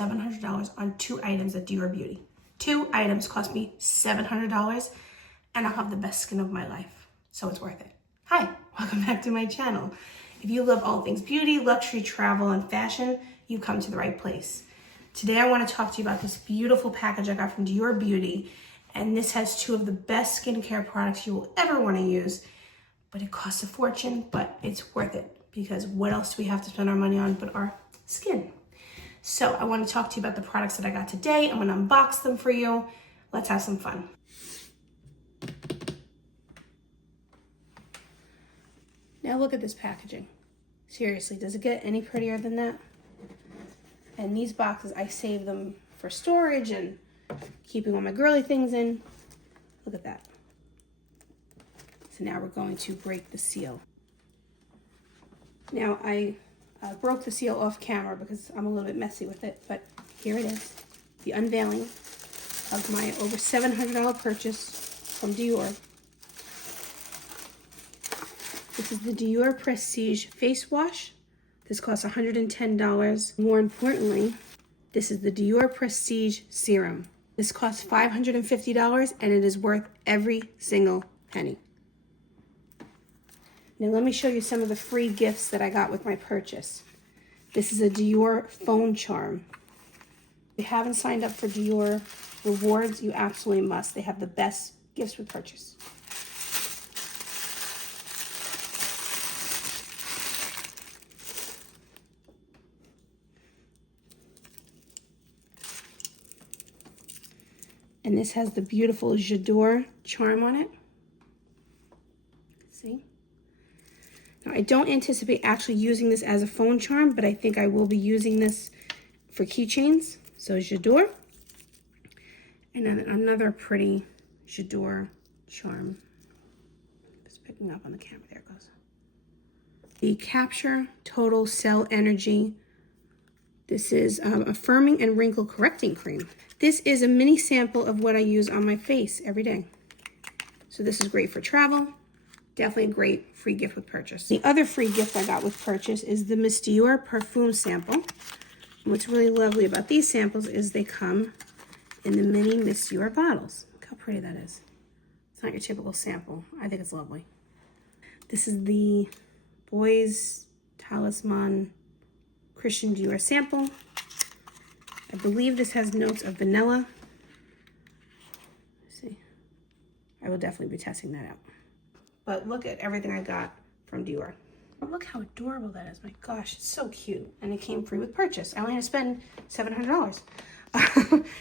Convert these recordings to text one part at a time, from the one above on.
$700 on 2 items at Dior Beauty. 2 items cost me $700 and I'll have the best skin of my life. So it's worth it. Hi, welcome back to my channel. If you love all things beauty, luxury, travel, and fashion, you come to the right place. Today I want to talk to you about this beautiful package I got from Dior Beauty. And this has 2 of the best skincare products you will ever want to use. But it costs a fortune, but it's worth it. Because what else do we have to spend our money on but our skin? So I want to talk to you about the products that I got today. I'm going to unbox them for you. Let's have some fun. Now look at this packaging. Seriously, does it get any prettier than that? And these boxes, I save them for storage and keeping all my girly things in. Look at that. So now we're going to break the seal. Now I broke the seal off camera because I'm a little bit messy with it, but here it is. The unveiling of my over $700 purchase from Dior. This is the Dior Prestige face wash. This costs $110. More importantly, this is the Dior Prestige Serum. This costs $550 and it is worth every single penny. Now let me show you some of the free gifts that I got with my purchase. This is a Dior phone charm. If you haven't signed up for Dior Rewards, you absolutely must. They have the best gifts with purchase. And this has the beautiful Jadore charm on it. See? Now, I don't anticipate actually using this as a phone charm, but I think I will be using this for keychains. So Jadore. And then another pretty Jadore charm. Just picking up on the camera. There it goes. The Capture Total Cell Energy. This is a firming and wrinkle correcting cream. This is a mini sample of what I use on my face every day. So this is great for travel. Definitely a great free gift with purchase. The other free gift I got with purchase is the Miss Dior perfume sample. And what's really lovely about these samples is they come in the mini Miss Dior bottles. Look how pretty that is. It's not your typical sample. I think it's lovely. This is the Boys Talisman Christian Dior sample. I believe this has notes of vanilla. Let's see. I will definitely be testing that out. But look at everything I got from Dior. Look how adorable that is. My gosh, it's so cute. And it came free with purchase. I only had to spend $700.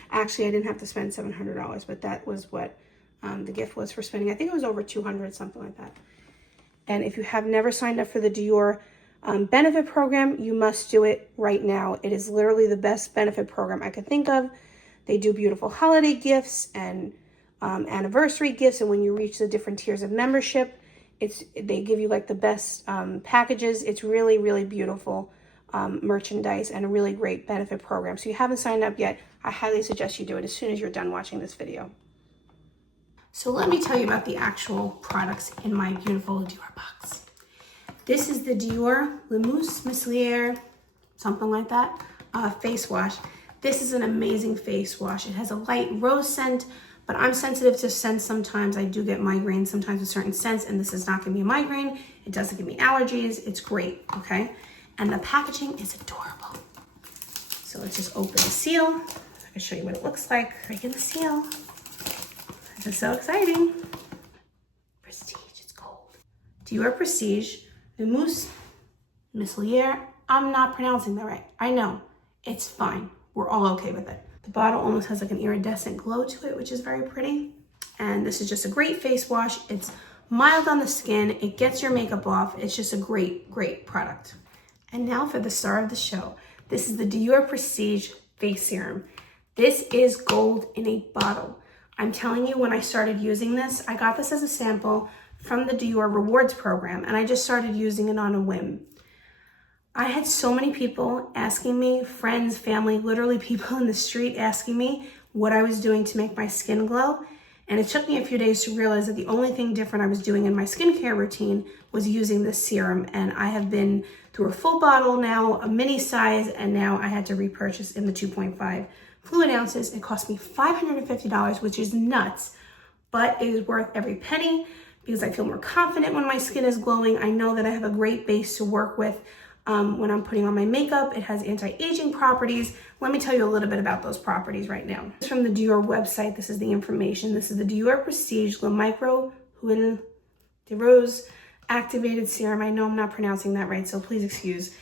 Actually, I didn't have to spend $700, but that was what the gift was for spending. I think it was over $200, something like that. And if you have never signed up for the Dior benefit program, you must do it right now. It is literally the best benefit program I could think of. They do beautiful holiday gifts and anniversary gifts, and when you reach the different tiers of membership, they give you like the best packages. It's really, really beautiful merchandise and a really great benefit program. So if you haven't signed up yet, I highly suggest you do it as soon as you're done watching this video. So let me tell you about the actual products in my beautiful Dior box. This is the Dior Le Mousse Micellar, something like that, face wash. This is an amazing face wash. It has a light rose scent, but I'm sensitive to scents sometimes. I do get migraines sometimes with certain scents, and this is not giving me a migraine. It doesn't give me allergies. It's great, okay? And the packaging is adorable. So let's just open the seal. I can show you what it looks like. Breaking the seal. This is so exciting. Prestige, it's gold. Dior Prestige, Le Mousse Micellar. I'm not pronouncing that right. I know, it's fine. We're all okay with it. The bottle almost has like an iridescent glow to it, which is very pretty. And this is just a great face wash. It's mild on the skin. It gets your makeup off. It's just a great, great product. And now for the star of the show. This is the Dior Prestige Face Serum. This is gold in a bottle. I'm telling you, when I started using this, I got this as a sample from the Dior Rewards program, and I just started using it on a whim. I had so many people asking me, friends, family, literally people in the street asking me what I was doing to make my skin glow. And it took me a few days to realize that the only thing different I was doing in my skincare routine was using this serum. And I have been through a full bottle now, a mini size, and now I had to repurchase in the 2.5 fluid ounces. It cost me $550, which is nuts, but it is worth every penny because I feel more confident when my skin is glowing. I know that I have a great base to work with when I'm putting on my makeup. It has anti-aging properties. Let me tell you a little bit about those properties right now. This is from the Dior website. This is the information. This is the Dior Prestige Le Micro Huile de Rose Activated Serum. I know I'm not pronouncing that right, so please excuse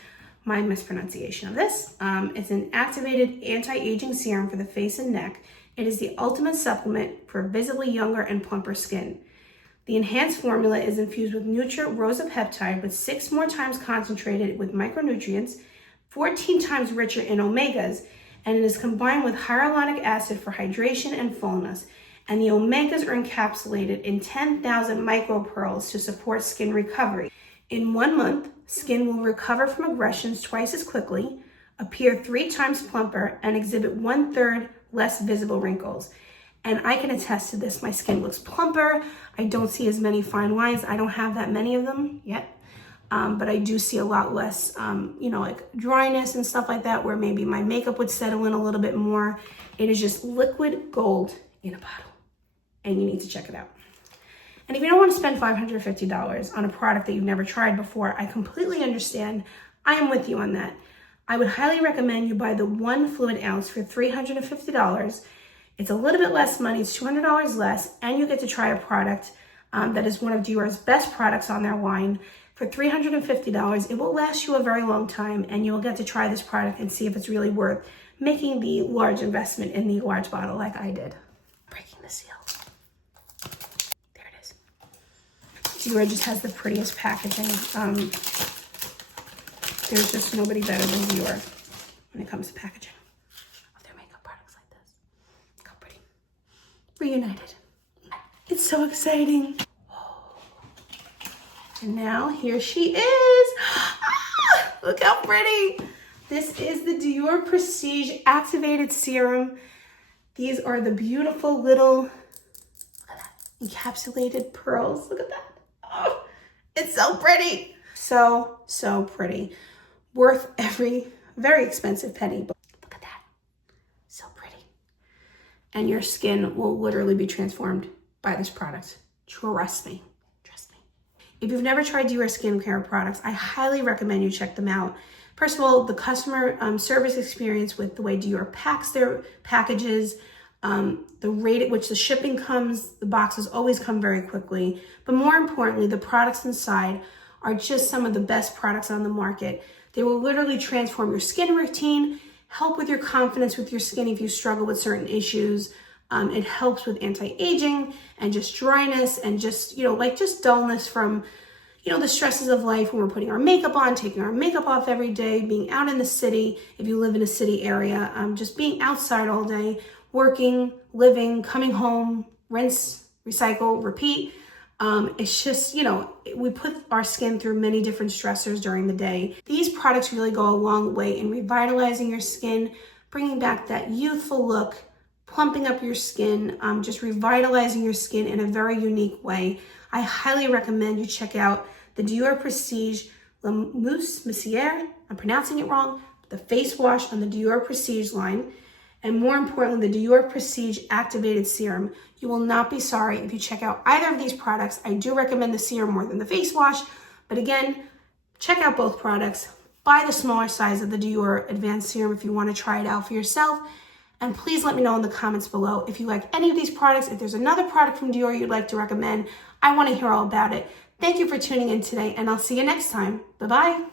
my mispronunciation of this. It's an activated anti-aging serum for the face and neck. It is the ultimate supplement for visibly younger and plumper skin. The enhanced formula is infused with Nutra-Rosapeptide with 6 more times concentrated with micronutrients, 14 times richer in omegas, and it is combined with hyaluronic acid for hydration and fullness. And the omegas are encapsulated in 10,000 micropearls to support skin recovery. In 1 month, skin will recover from aggressions twice as quickly, appear 3 times plumper, and exhibit 1/3 less visible wrinkles. And I can attest to this. My skin looks plumper. I don't see as many fine lines. I don't have that many of them yet. But I do see a lot less, like dryness and stuff like that, where maybe my makeup would settle in a little bit more. It is just liquid gold in a bottle, and you need to check it out. And if you don't want to spend $550 on a product that you've never tried before, I completely understand. I am with you on that. I would highly recommend you buy the 1 fluid ounce for $350. It's a little bit less money, it's $200 less, and you get to try a product that is one of Dior's best products on their line. For $350, it will last you a very long time, and you will get to try this product and see if it's really worth making the large investment in the large bottle like I did. Breaking the seal. There it is. Dior just has the prettiest packaging. There's just nobody better than Dior when it comes to packaging of their makeup products like this. Look how pretty. Reunited. It's so exciting. And now here she is. Ah, look how pretty. This is the Dior Prestige Activated Serum. These are the beautiful little, look at that, encapsulated pearls. Look at that. Oh, it's so pretty. So, so pretty. Worth every very expensive penny. But look at that. So pretty. And your skin will literally be transformed by this product. Trust me. If you've never tried Dior skincare products, I highly recommend you check them out. First of all, the customer service experience with the way Dior packs their packages, the rate at which the shipping comes, the boxes always come very quickly. But more importantly, the products inside are just some of the best products on the market. They will literally transform your skin routine, help with your confidence with your skin if you struggle with certain issues. It helps with anti-aging and just dryness and just, just dullness from, the stresses of life when we're putting our makeup on, taking our makeup off every day, being out in the city, if you live in a city area, just being outside all day, working, living, coming home, rinse, recycle, repeat. It's just, we put our skin through many different stressors during the day. These products really go a long way in revitalizing your skin, bringing back that youthful look, plumping up your skin, just revitalizing your skin in a very unique way. I highly recommend you check out the Dior Prestige La Mousse Messiere, I'm pronouncing it wrong, the face wash on the Dior Prestige line, and more importantly, the Dior Prestige Activated Serum. You will not be sorry if you check out either of these products. I do recommend the serum more than the face wash, but again, check out both products. Buy the smaller size of the Dior Advanced Serum if you want to try it out for yourself. And please let me know in the comments below if you like any of these products. If there's another product from Dior you'd like to recommend, I want to hear all about it. Thank you for tuning in today, and I'll see you next time. Bye-bye.